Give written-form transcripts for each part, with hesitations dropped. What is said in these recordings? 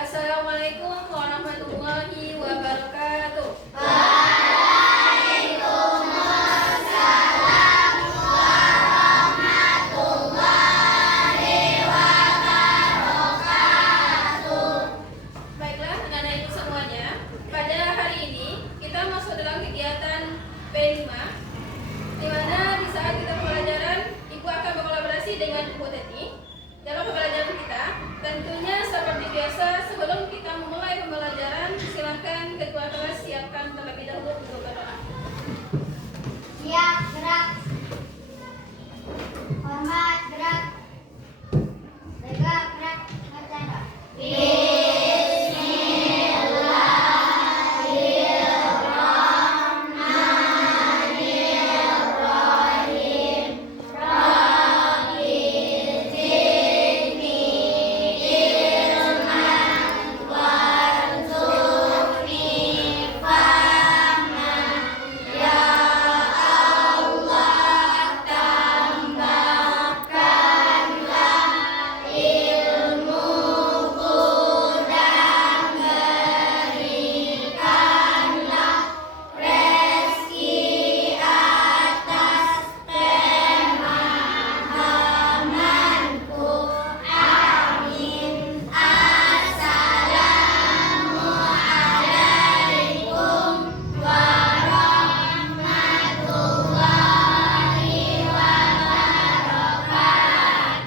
Assalamualaikum warahmatullahi wabarakatuh. Waalaikumsalam warahmatullahi wabarakatuh. Baiklah, anak-anak ibu semuanya, pada hari ini kita masuk dalam kegiatan P5, di mana di saat kita pembelajaran, ibu akan berkolaborasi dengan Ibu Teti dalam pembelajaran kita. Tentunya seperti biasa, sebelum kita memulai pembelajaran, silakan ketua kelas siapkan terlebih dahulu untuk berdoa. Siap, gerak. Hormat, gerak. Tegak, gerak. Bicara.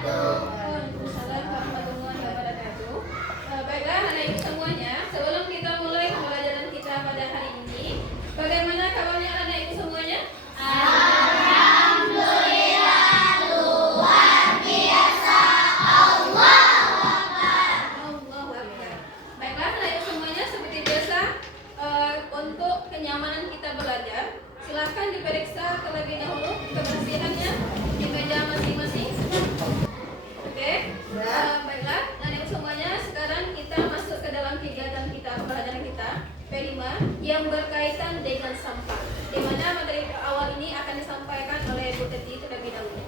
Waalaikumsalam warahmatullahi wabarakatuh. Baiklah, anak ibu semuanya, sebelum kita mulai pembelajaran kita pada hari ini, bagaimana kabarnya anak ibu semuanya? Alhamdulillah, luar biasa. Allahu Akbar. Allahu Akbar. Baiklah, anak ibu semuanya, seperti biasa, untuk kenyamanan kita belajar, silahkan diperiksa terlebih dahulu kebersihannya di meja masing-masing. Oke, baiklah, anak ibu semuanya, sekarang kita masuk ke dalam kegiatan kita, pembelajaran kita P5 yang berkaitan dengan sampah, di mana materi awal ini akan disampaikan oleh Bu Teti terlebih dahulu.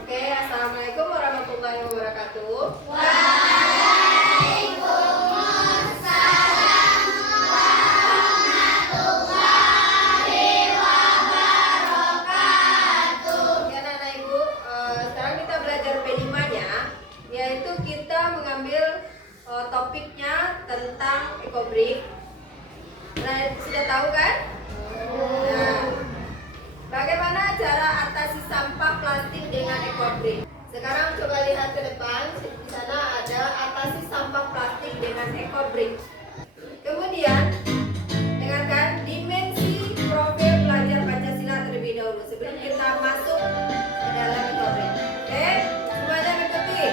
Oke, assalamualaikum warahmatullahi wabarakatuh. Waalaikumsalam warahmatullahi wabarakatuh. Ya, anak ibu, sekarang kita belajar P5-nya, yaitu kita mengambil topiknya tentang ekobrik. Nah, sudah tahu kan? Nah, bagaimana cara atasi sampah plastik dengan ekobrik? Sekarang coba lihat ke depan, di sana ada atasi sampah plastik dengan ekobrik. Kemudian, dengarkan dimensi profil pelajar Pancasila terlebih dahulu sebelum kita masuk ke dalam ekobrik. Oke, semuanya mengikuti.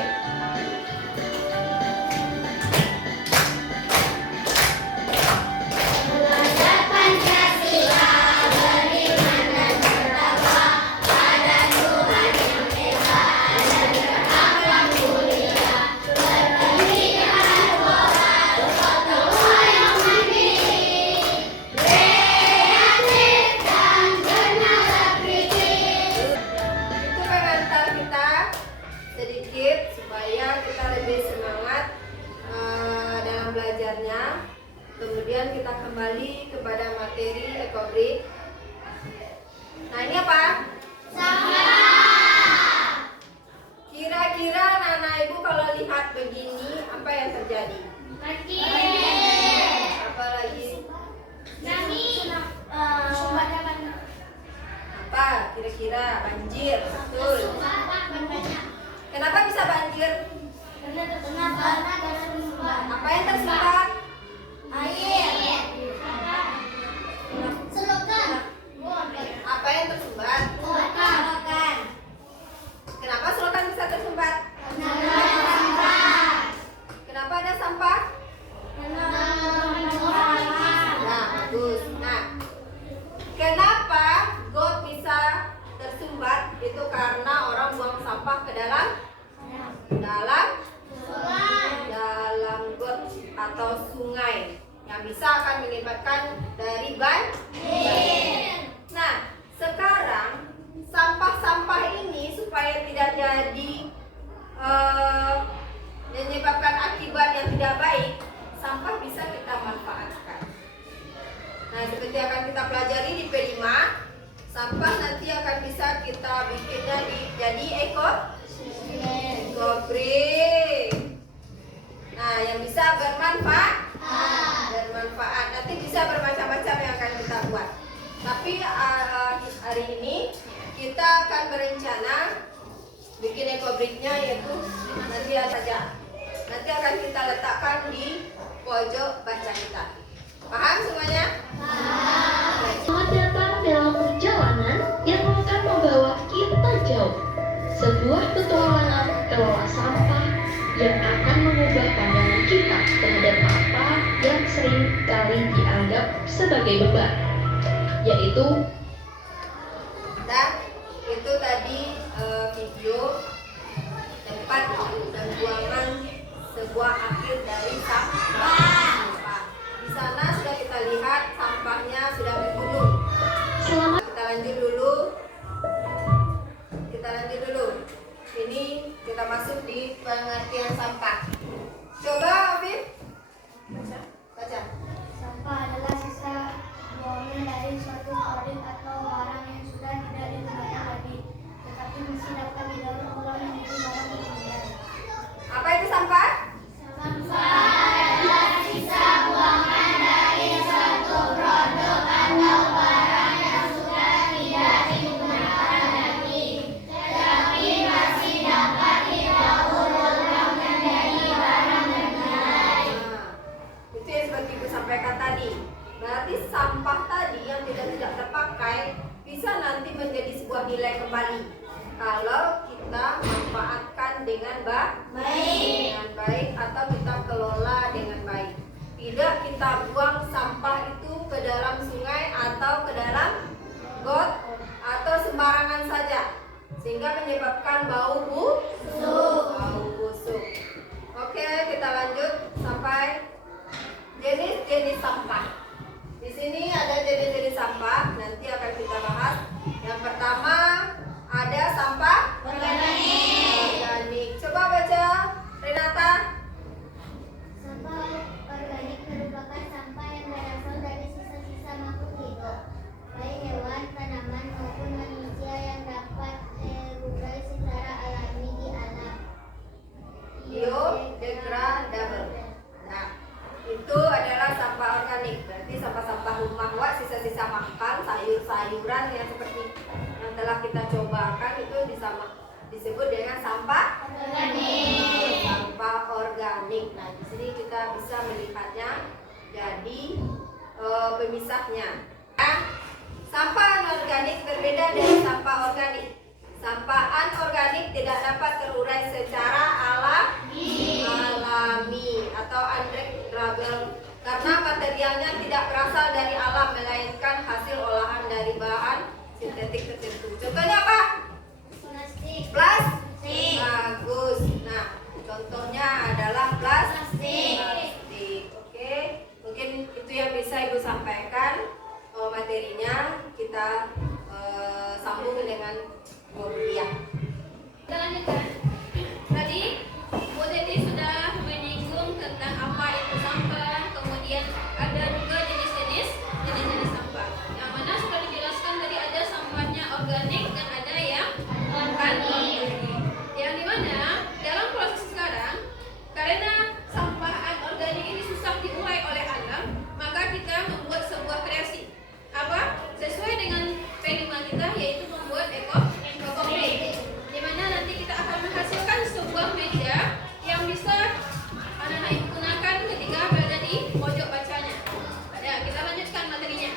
Belajar Pancasila beriman dan bertakwa pada Tuhan yang Esa dan berakhlak mulia, berpendidikan moral, berfatwa yang mandiri, kreatif dan bernalar kritis. Itu pengantar kita sedikit supaya kita lebih semangat dalam belajarnya. Kemudian kita kembali kepada materi ekobrik. Nah, ini apa? Sampah. Kira-kira anak ibu kalau lihat begini apa yang terjadi? Banjir. Apa lagi? Apa kira-kira? Banjir. Betul. Kenapa bisa banjir? Apa yang tersumbat? Air. Selokan. Apa yang tersumbat? Selokan. Kenapa selokan bisa tersumbat? Sampah. Kenapa ada sampah? Nah, bagus. Nah, kenapa got bisa tersumbat? Itu karena orang buang sampah ke dalam got atau sungai yang bisa akan menyebabkan dari banjir. Nah, sekarang sampah-sampah ini supaya tidak jadi menyebabkan akibat yang tidak baik, yang bisa bermanfaat. Nanti bisa bermacam-macam yang akan kita buat. Tapi hari ini kita akan berencana bikin ekobriknya, yaitu nanti saja. Nanti akan kita letakkan di pojok baca kita. Paham semuanya? Selamat datang dalam perjalanan yang akan membawa kita jauh. Sebuah petualangan kelola sampah yang akan mengubah pandangan kita terhadap apa yang sering kali dianggap sebagai beban, yaitu Dan itu tadi video tempat pembuangan sebuah akhir dari sampah. Di sana sudah kita lihat sampahnya sudah bergunung. selamat Kita lanjut dulu. Ini kita masuk di pengertian sampah. Coba Afif baca. Sampah adalah sisa buangan dari suatu produk atau barang yang sudah tidak digunakan lagi, tetapi masih dapat didaur ulang menjadi barang berguna. Apa itu sampah? Sampah adalah sisa buangan dari suatu produk atau barang yang sudah tidak digunakan lagi, tetapi masih dapat didaur ulang menjadi barang bernilai. Itu yang seperti Ibu sampaikan tadi. Berarti sampah tadi yang tidak terpakai bisa nanti menjadi sebuah nilai kembali kalau kita manfaatkan dengan baik atau kita kelola dengan baik. Tidak kita buang sampah itu ke dalam sungai atau ke dalam got atau sembarangan saja sehingga menyebabkan bau busuk. Oke, kita lanjut sampai jenis-jenis sampah. Di sini ada jenis-jenis sampah, nanti akan kita bahas. Yang pertama ada sampah organik. Coba baca, Renata. Sampah organik merupakan sampah yang berasal dari sisa-sisa makhluk hidup, baik hewan, tanaman, maupun manusia yang dapat terurai secara alami di alam. Biodegradable. Nah, itu adalah sampah organik. Berarti sampah-sampah rumah, sisa-sisa makan, sayur-sayuran yang seperti yang telah kita cobakan itu disebut dengan sampah organik. Sampah organik. Nah, di sini kita bisa melihatnya. Jadi pemisahnya. Sampah anorganik berbeda dari sampah organik. Sampah anorganik tidak dapat terurai secara alami atau undegradable karena materialnya tidak berasal dari alam melainkan hasil olahan dari bahan sintetik tertentu. Contohnya apa? Plastik. Bagus. Nah, contohnya adalah plastik. Oke. Mungkin itu yang bisa Ibu sampaikan materinya. Kita sambung dengan kuliah. Kita lanjutkan. Tadi Bu Teti sudah menyinggung tentang apa itu sampah, kemudian ada juga jenis-jenis sampah. Yang mana sudah dijelaskan tadi ada sampahnya organik dan ada yang anorganik. Yang dimana dalam proses sekarang karena sampah anorganik ini susah diurai oleh alam, maka kita membuat sebuah kreasi. Apa? Sesuai dengan tema kita yaitu membuat ekobrik, di mana nanti kita akan menghasilkan sebuah meja yang bisa anak-anak gunakan ketika berada di pojok bacanya. Ya, kita lanjutkan materinya.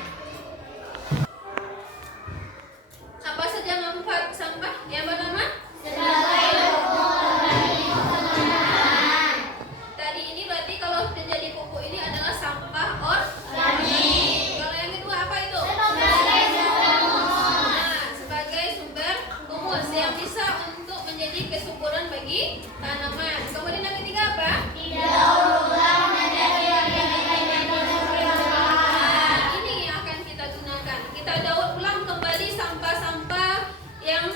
Apa saja manfaat sampah? Yang pertama, tadi ini berarti kalau menjadi pupuk ini adalah sampah organik. Kalau yang kedua apa itu? Sebagai sumber humus yang bisa untuk menjadi kesuburan bagi tanaman. Kemudian yang ketiga apa? Ini yang akan kita gunakan. Kita daur ulang kembali sampah-sampah yang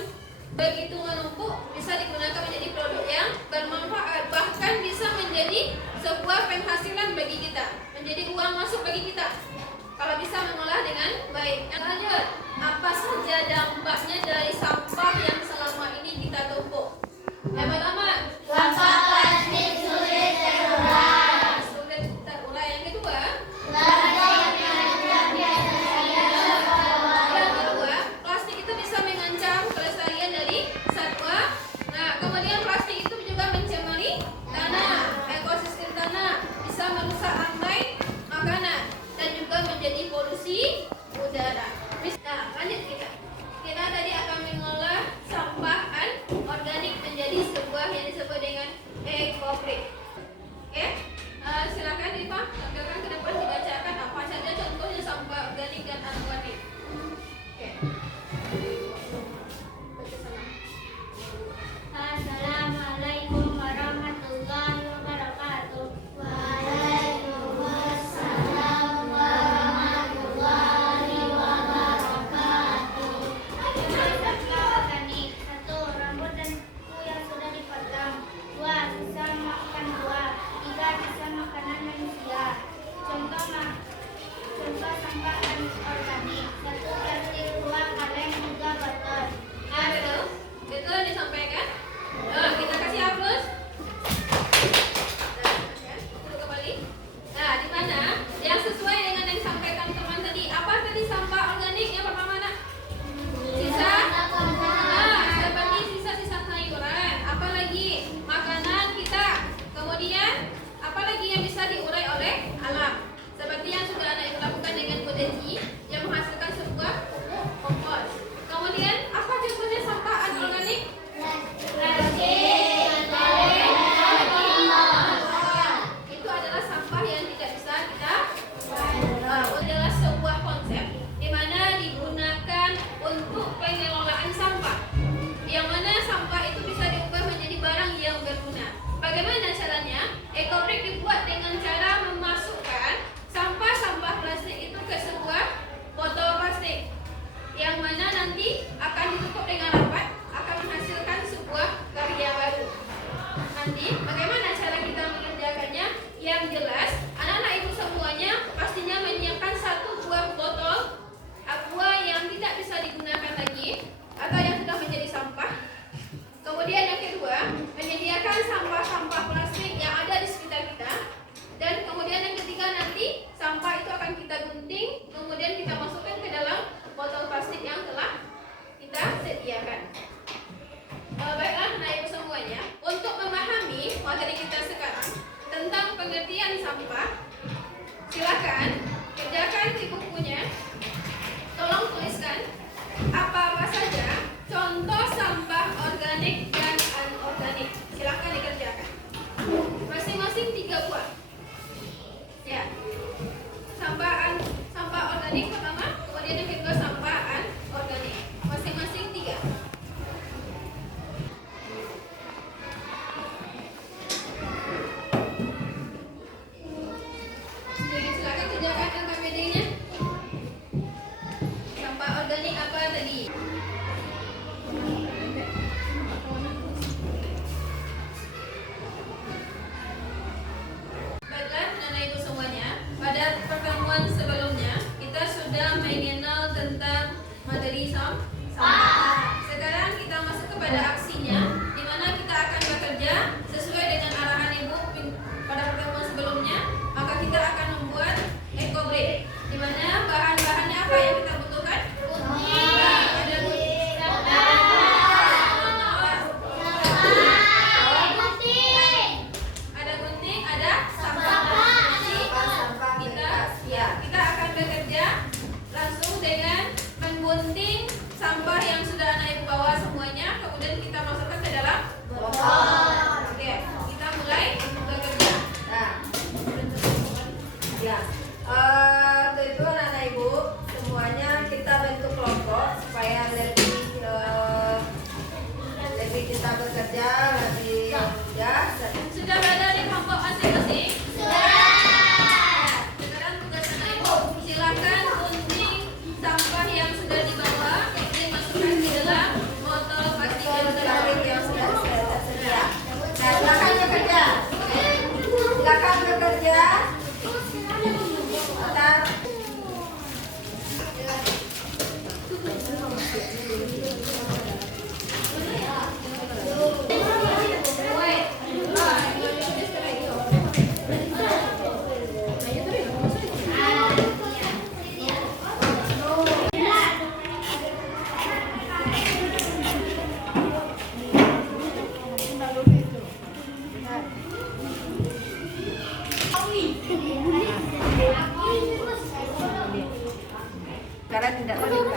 begitu menumpuk, bisa digunakan menjadi produk yang bermanfaat, bahkan bisa menjadi sebuah penghasilan bagi kita, menjadi uang masuk bagi kita kalau bisa mengolah dengan baik. Yang lanjut, apa saja dampaknya dari sampah yang selama ini kita tumpuk? Yang pertama, Sampah plastik sulit terurai. merusak rantai makanan dan juga menjadi polusi udara. Nah, lanjut kita. Kita tadi akan mengolah sampah organik menjadi sebuah yang disebut dengan eco-brick. Oke, silakan Rifa, tampilkan ke depan dibacakan apa saja contohnya sampah organik dan anorganik. Oke. Baca sama. Assalamualaikum warahmatullahi wabarakatuh. Waalaikumsalam warahmatullahi wabarakatuh. Sampah organik. 1. Rambut dan kuku yang sudah dipotong. 2. Sisa makan buah. 3. Sisa makanan manusia. Contoh sampah organik. 1. Plastik, 2. kaleng, 3. botol. Betul disampaikan. Kita kasih aplaus. Dulu kembali. Nah, di mana yang sesuai dengan yang disampaikan teman tadi? Apa tadi sampah organik yang pertama nak? Sisa. Seperti sisa-sisa sayuran. Apa lagi? Makanan kita. Kemudian apa lagi yang bisa diurai oleh alam? Seperti yang sudah Anda lakukan dengan Bodeci yang menghasilkan sebuah pupuk kompos. Kemudian apa contohnya sampah anorganik? Itu adalah sampah yang tidak bisa kita adalah sebuah konsep di mana digunakan untuk pengelolaan sampah. Yang mana sampah itu bisa diubah menjadi barang yang berguna. Bagaimana caranya? Eco-brick dibuat dengan cara memasukkan sampah-sampah plastik itu ke sebuah botol plastik yang mana nanti akan ditutup dengan rapat, akan menghasilkan sebuah karya baru. Nanti bagaimana cara kita mengerjakannya? Yang jelas, anak-anak ibu semuanya pastinya menyiapkan satu buah botol aqua yang tidak bisa digunakan lagi atau yang sudah menjadi sampah. Kemudian yang kedua, menyediakan sampah-sampah plastik yang ada di sekitar kita. Dan kemudian yang ketiga nanti sampah itu akan kita gunting, kemudian kita masukkan ke dalam botol plastik yang telah kita sediakan. Baiklah anak ibu semuanya, untuk memahami materi kita sekarang tentang pengertian sampah, silakan kerjakan di bukunya. Tolong tuliskan apa-apa saja contoh sampah organik dan anorganik. Silakan dikerjakan. Masing-masing 3 buah. Ya. Sampah organik pertama, kemudian yang kedua sampah anorganik. Masing-masing 3. Jadi silakan kerjakan LKPD-nya. Sampah organik apa tadi? Baiklah, anak ibu semuanya, pada pertemuan sebelumnya kita sudah mengenal tentang materi sampah. Sekarang kita masuk kepada aksinya, di mana kita akan bekerja sesuai dengan arahan ibu pada pertemuan sebelumnya. Maka kita akan membuat eco-brick, di mana bahan-bahannya apa yang kita butuhkan? Ada gunting, ada sampah. Kita akan bekerja langsung dengan menggunting sampah Karena tidak lanjut.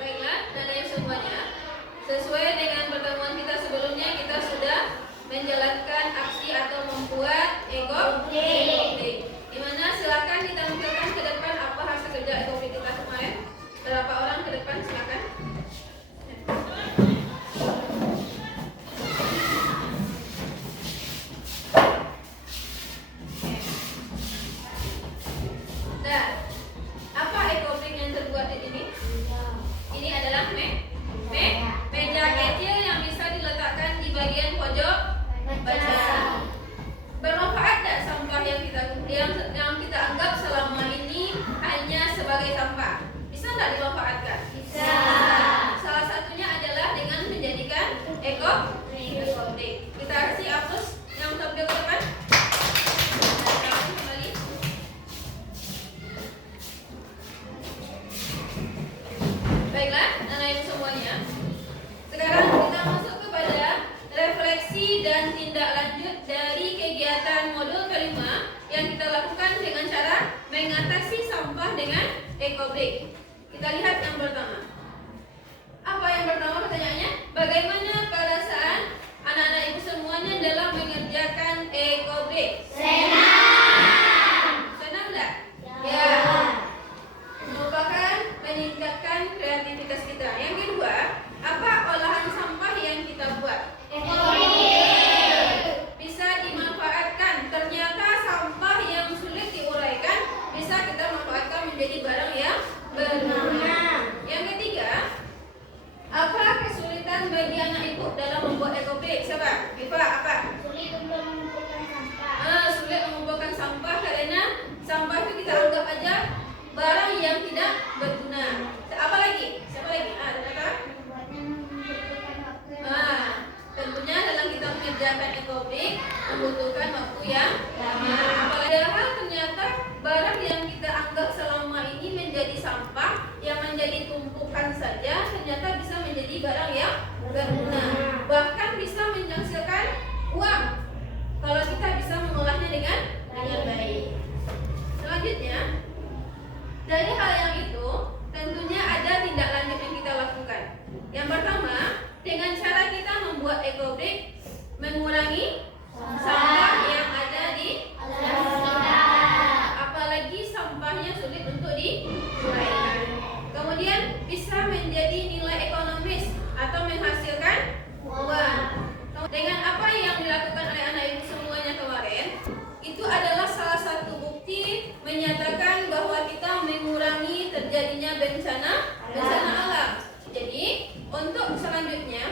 Baiklah, dan yang semuanya, sesuai dengan pertemuan kita sebelumnya, kita sudah menjalankan aksi atau membuat ekobrik. Di mana silakan ditampilkan ke depan apa hasil kerja ekobrik kita kemarin. Berapa orang ke depan silakan. Nah, apa ekobrik yang terbuat di sini? Ini adalah meja kecil yang bisa diletakkan di bagian pojok baca. Bermanfaat tak sampah yang kita anggap selama ini hanya sebagai sampah? Bisa nggak dimanfaatkan? Bisa. Salah satunya adalah dengan menjadikan ekobrik. Kita kasih aplaus yang tampil ke depan. Kembali. Baiklah, anak ibu semuanya. Sekarang kita masuk kepada refleksi dan tindak lanjut dari kegiatan modul kelima yang kita lakukan dengan cara mengatasi sampah dengan ekobrik. Kita lihat yang pertama. Apa yang pertama pertanyaannya? Bagaimana perasaan anak-anak ibu semuanya dalam mengerjakan ekobrik? Senang. Senang enggak? Ya. Merupakan meningkatkan kreativitas kita. Yang kedua, apa olahan sampah yang kita buat? Bisa dimanfaatkan. Ternyata sampah yang sulit diuraikan bisa kita manfaatkan menjadi barang yang berguna. Yang ketiga, apa kesulitan bagi anak ibu dalam membuat ekobrik? Siapa? Viva, apa? Sulit untuk mengumpulkan sampah. Sulit mengumpulkan sampah karena sampah itu kita anggap aja barang yang tidak berguna. Apa lagi? Siapa lagi? Ternyata? Membuatnya membutuhkan waktu yang Tentunya dalam kita mengerjakan ekobrik membutuhkan waktu yang lama. Padahal ternyata barang yang kita anggap selama ini menjadi sampah, yang menjadi tumpukan saja, ternyata bisa menjadi barang yang berguna. Bahkan bisa menghasilkan uang kalau kita bisa mengolahnya dengan baik. Selanjutnya, dari hal yang itu, tentunya ada tindak lanjut yang kita lakukan. Yang pertama, dengan cara kita membuat ekobrik, mengurangi sampah yang ada di apalagi sampahnya sulit untuk diuraikan. Kemudian bisa menjadi nilai ekonomis atau menghasilkan uang. Dengan apa yang dilakukan oleh anak ibu semuanya kemarin, itu adalah salah satu bukti menyatakan bahwa kita mengurangi terjadinya bencana alam. Jadi, untuk selanjutnya,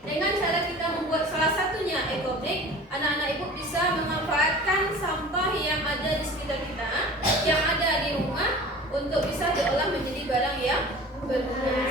dengan cara kita membuat salah satunya ekobrik, anak-anak ibu bisa memanfaatkan sampah yang ada di sekitar kita, yang ada di rumah, untuk bisa diolah menjadi barang yang berguna.